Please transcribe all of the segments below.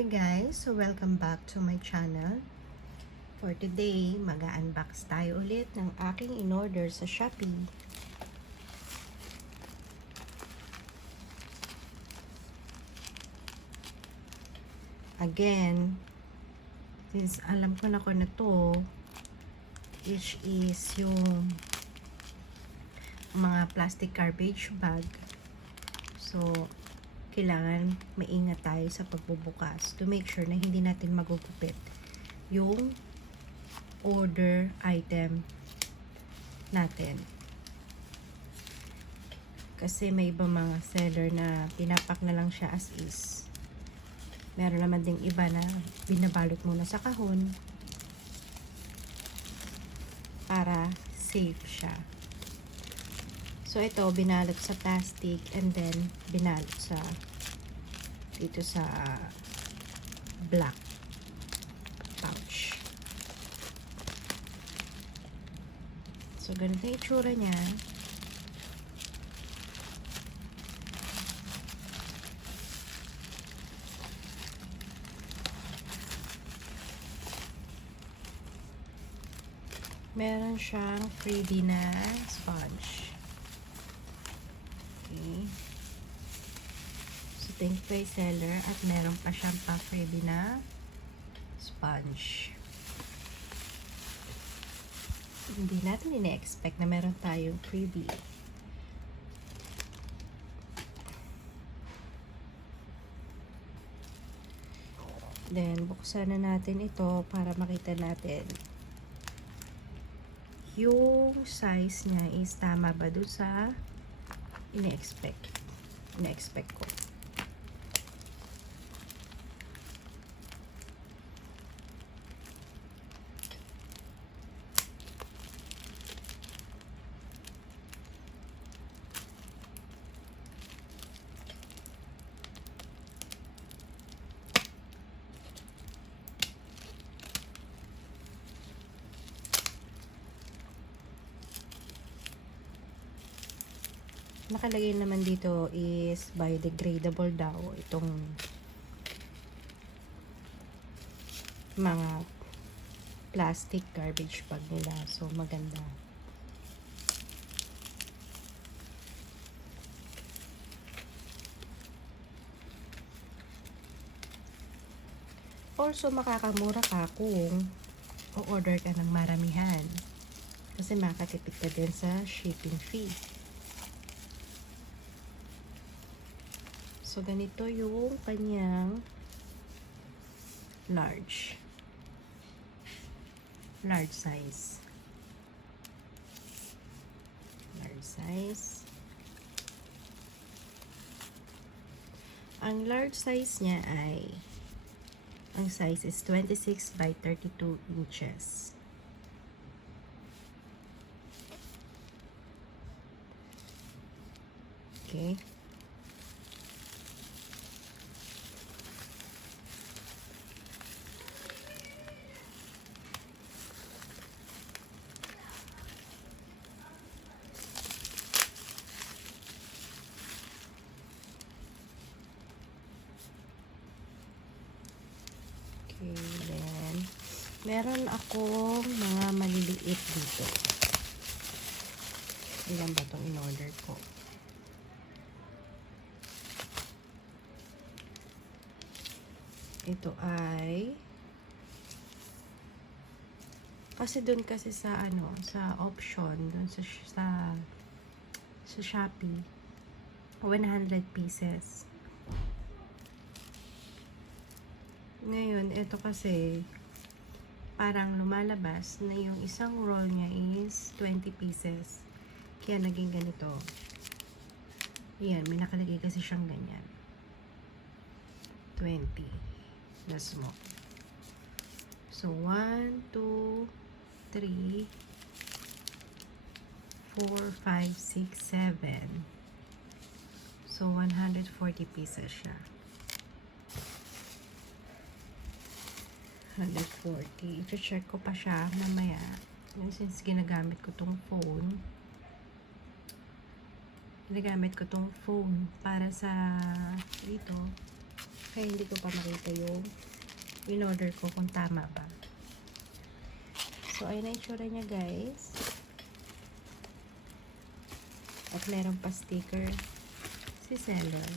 Hi guys! So welcome back to my channel. For today, mag-unbox tayo ulit ng aking in-order sa Shopee. Again, since alam ko na to, which is yung mga plastic garbage bag. So, kailangan maingat tayo sa pagbubukas to make sure na hindi natin magugupit yung order item natin. Kasi may iba mga seller na pinapak na lang siya as is. Meron naman ding iba na binabalot muna sa kahon para safe siya. So, ito, binalot sa plastic and then binalot sa dito sa black pouch. So, ganito yung itsura niya. Meron siyang freebie na sponge. Okay. So, thank you kay seller at meron pa siyang pa-freebie na sponge. Hindi natin ina-expect na meron tayong freebie. Then, buksan na natin ito para makita natin yung size niya is tama ba doon sa ina-expect ko. Nakalagay naman dito is biodegradable daw itong mga plastic garbage bag nila. So, maganda. Also, makakamura ka kung o-order ka ng maramihan. Kasi makakatipid ka din sa shipping fee. So, ganito yung kanyang large size. Ang large size niya ay, ang size is 26 by 32 inches. Okay. Okay, then, meron akong mga maliliit dito. Ilan ba itong in-order ko? Ito ay, kasi dun kasi sa sa option, dun sa Shopee, 100 pieces. Ngayon, ito kasi parang lumalabas na yung isang roll niya is 20 pieces. Kaya naging ganito. Yan, may nakalagay kasi siyang ganyan. 20 na small. So, 1, 2, 3, 4, 5, 6, 7. So, 140 pieces siya. 140. I-check ko pa siya mamaya. Since ginagamit ko tong phone. Ginagamit ko tong phone para sa dito. Kaya hindi ko pa makita yung in-order ko kung tama ba. So, ayun na itsura niya, guys. At meron pa sticker si seller.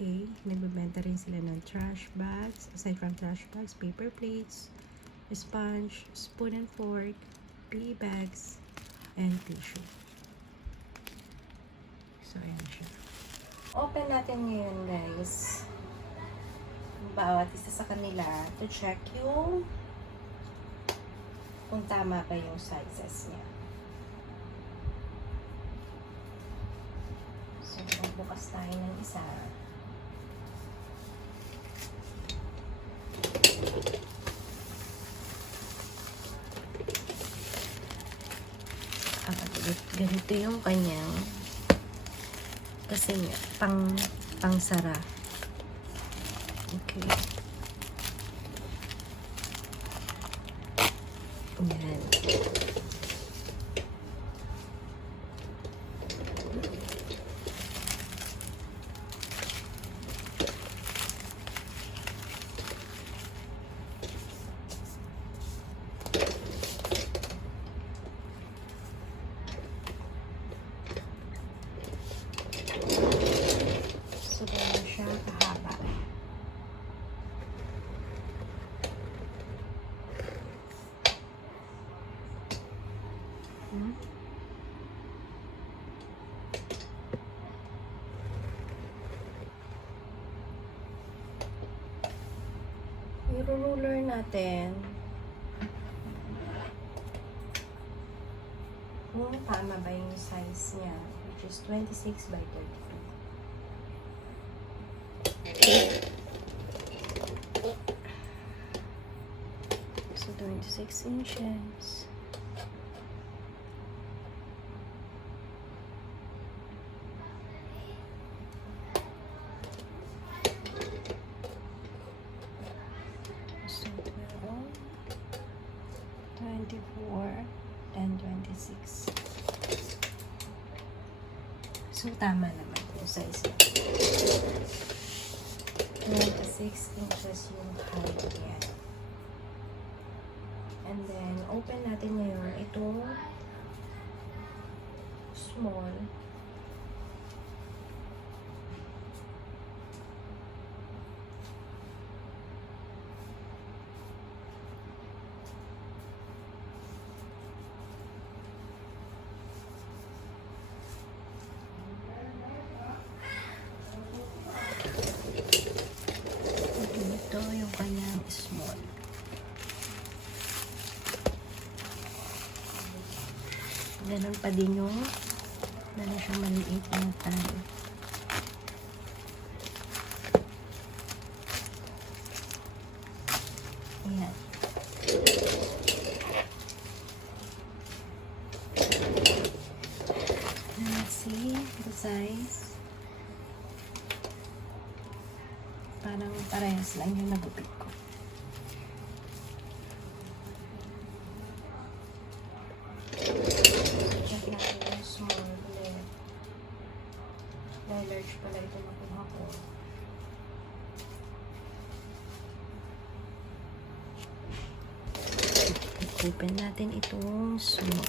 Okay, nagbebenta rin sila ng trash bags. Aside from trash bags, paper plates, sponge, spoon and fork, PE bags, and tissue. So, ayan siya. Open natin ngayon, guys. Bawat isa sa kanila to check yung kung tama ba yung sizes niya. So, magbukas tayo ng isa. Ganito yung kanyang kasi pangsara. Okay. Ayan. So, gano'n siya kahaba. I-ruler natin kung tama ba yung size niya, which is 26 by 32. So, 26 inches. So, 12, 24, and 26. So, tama naman yung size niya. 26 inches yung height niya. And then, open natin ngayon itong small. Ito yung kanyang small. Ganun pa din yung dala siyang maliit na tayo. Ayan. Let's see the size. Parang parehas lang yung nagupit ko. Check natin yung small ulit. Dahil large pala ito nakuha ko. Open natin itong small.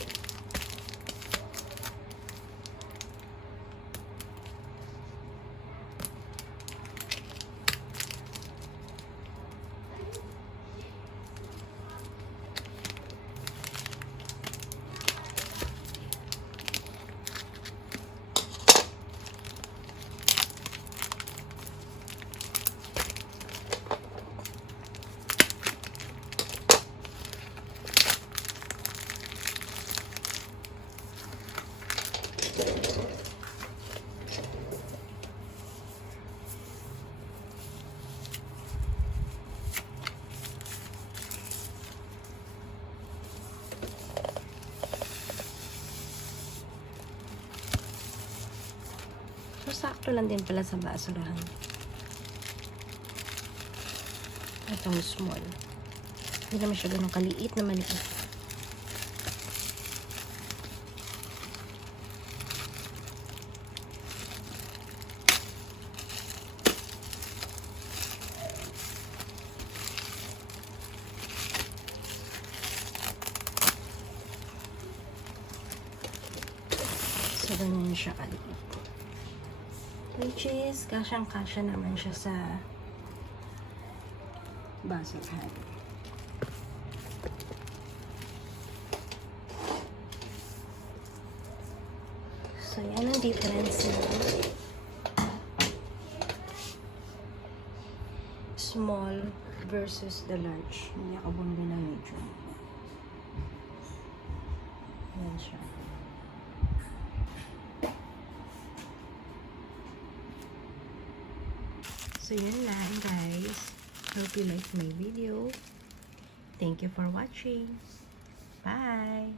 So, sakto lang din pala sa basurahan. Itong small. Hindi naman siya ganun kaliit na maliit. So, ganyan siya kaliit. Which is, kasyang-kasya naman siya sa basahan. So, yan ang difference na small versus the large. Hindi nakabundo na medium. Yan siya. So, yun lang guys. Hope you liked my video. Thank you for watching. Bye!